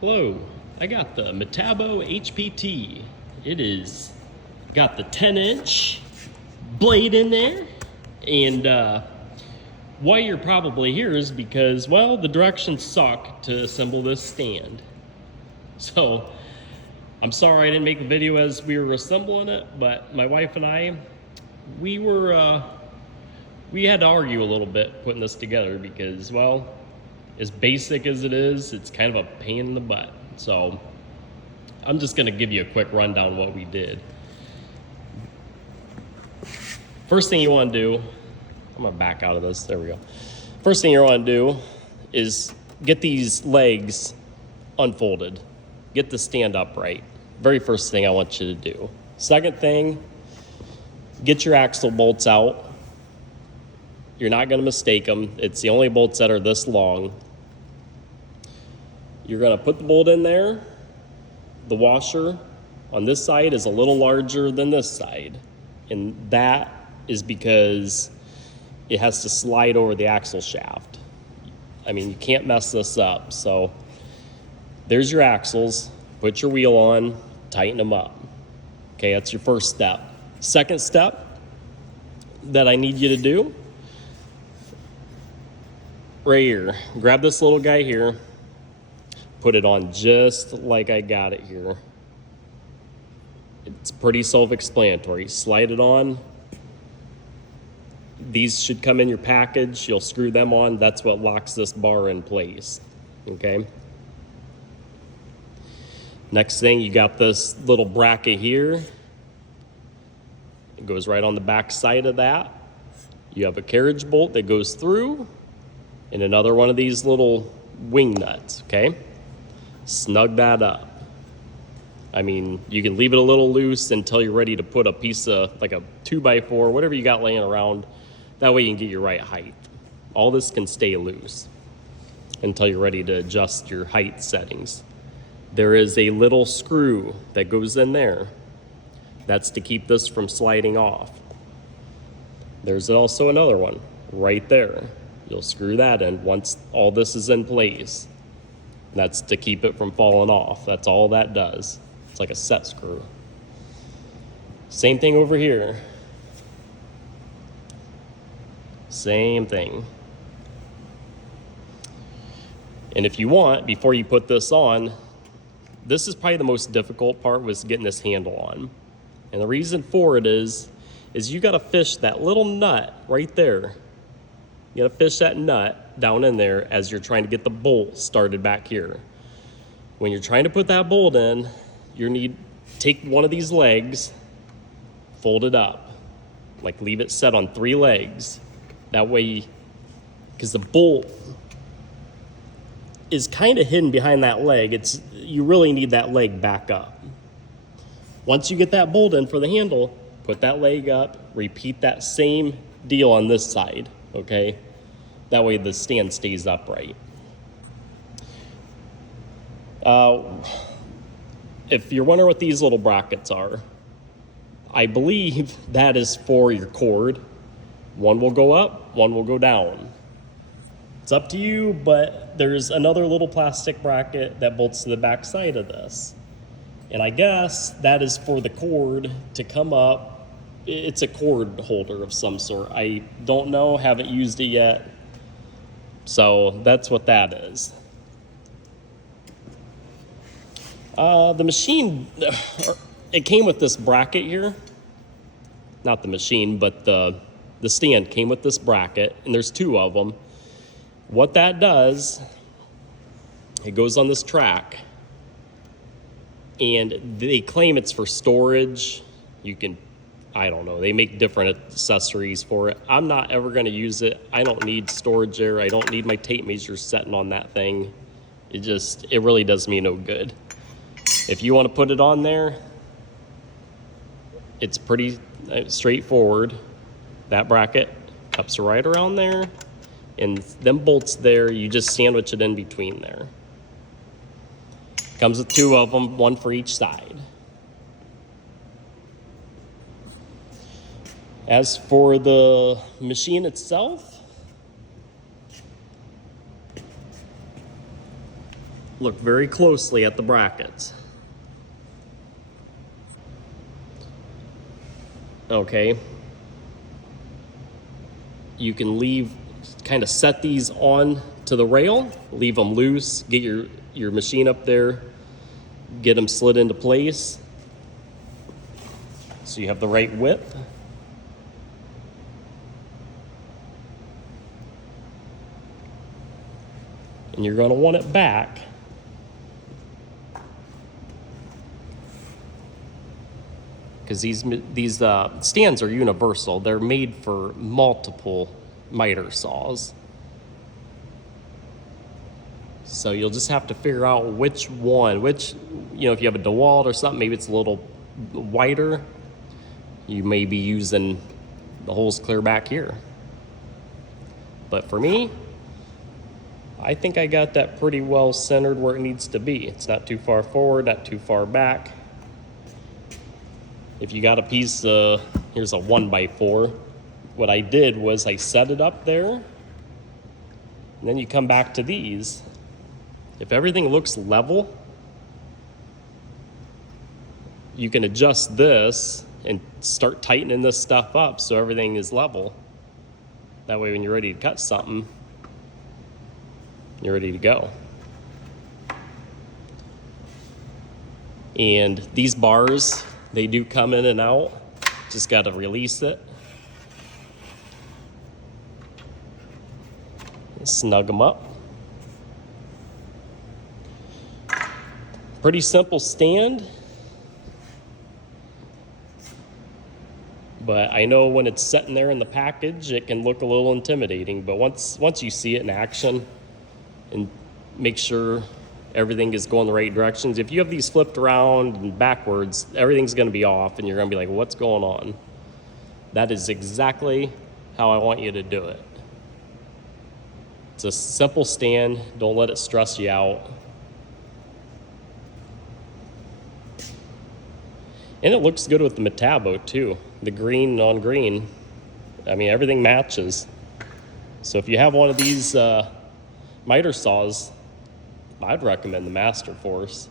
Hello, I got the Metabo HPT. It is got the 10-inch blade in there, and why you're probably here is because, well, the directions suck to assemble this stand. So I'm sorry I didn't make a video as we were assembling it, but my wife and I, we had to argue a little bit putting this together because, well, as basic as it is, it's kind of a pain in the butt. So I'm just gonna give you a quick rundown of what we did. First thing you wanna do, I'm gonna back out of this, there we go. First thing you wanna do is get these legs unfolded. Get the stand upright. Very first thing I want you to do. Second thing, get your axle bolts out. You're not gonna mistake them. It's the only bolts that are this long. You're gonna put the bolt in there. The washer on this side is a little larger than this side. And that is because it has to slide over the axle shaft. I mean, you can't mess this up. So there's your axles. Put your wheel on, tighten them up. Okay, that's your first step. Second step that I need you to do, right here, grab this little guy here, put it on just like I got it here. It's pretty self-explanatory. Slide it on. These should come in your package. You'll screw them on. That's what locks this bar in place, okay? Next thing, you got this little bracket here. It goes right on the back side of that. You have a carriage bolt that goes through, and another one of these little wing nuts, okay? Snug that up. I mean, you can leave it a little loose until you're ready to put a piece of, like a 2x4, whatever you got laying around. That way you can get your right height. All this can stay loose until you're ready to adjust your height settings. There is a little screw that goes in there. That's to keep this from sliding off. There's also another one right there. You'll screw that in once all this is in place. That's to keep it from falling off. That's all that does. It's like a set screw. Same thing over here. Same thing. And if you want, before you put this on, this is probably the most difficult part, was getting this handle on. And the reason for it is you gotta fish that little nut right there. You gotta fish that nut down in there as you're trying to get the bolt started back here. When you're trying to put that bolt in, take one of these legs, fold it up, like leave it set on 3 legs. That way, because the bolt is kind of hidden behind that leg, you really need that leg back up. Once you get that bolt in for the handle, put that leg up, repeat that same deal on this side, okay? That way the stand stays upright. If you're wondering what these little brackets are, I believe that is for your cord. One will go up, one will go down. It's up to you, but there's another little plastic bracket that bolts to the back side of this. And I guess that is for the cord to come up. It's a cord holder of some sort. I don't know, haven't used it yet. So that's what that is. The machine, it came with this bracket here. Not the machine, but the stand came with this bracket, and there's 2 of them. What that does, it goes on this track, and they claim it's for storage. You can, I don't know, they make different accessories for it. I'm not ever gonna use it. I don't need storage there. I don't need my tape measure setting on that thing. It really does me no good. If you wanna put it on there, it's pretty straightforward. That bracket cups right around there, and them bolts there, you just sandwich it in between there. Comes with 2 of them, 1 for each side. As for the machine itself, Look very closely at the brackets. Okay. You can kind of set these on to the rail, leave them loose, get your machine up there, get them slid into place so you have the right width. And you're going to want it back because these stands are universal. They're made for multiple miter saws. So you'll just have to figure out which, if you have a DeWalt or something, maybe it's a little wider. You may be using the holes clear back here. But for me, I think I got that pretty well centered where it needs to be. It's not too far forward, not too far back. If you got a piece, here's a 1x4. What I did was I set it up there, and then you come back to these. If everything looks level, you can adjust this and start tightening this stuff up so everything is level. That way when you're ready to cut something, you're ready to go. And these bars, they do come in and out. Just got to release it. Snug them up. Pretty simple stand. But I know when it's sitting there in the package, it can look a little intimidating. But once you see it in action and make sure everything is going the right directions. If you have these flipped around and backwards, everything's going to be off and you're going to be like, what's going on? That is exactly how I want you to do it. It's a simple stand. Don't let it stress you out. And it looks good with the Metabo too. The green on green. I mean, everything matches. So if you have one of these miter saws, I'd recommend the Master Force.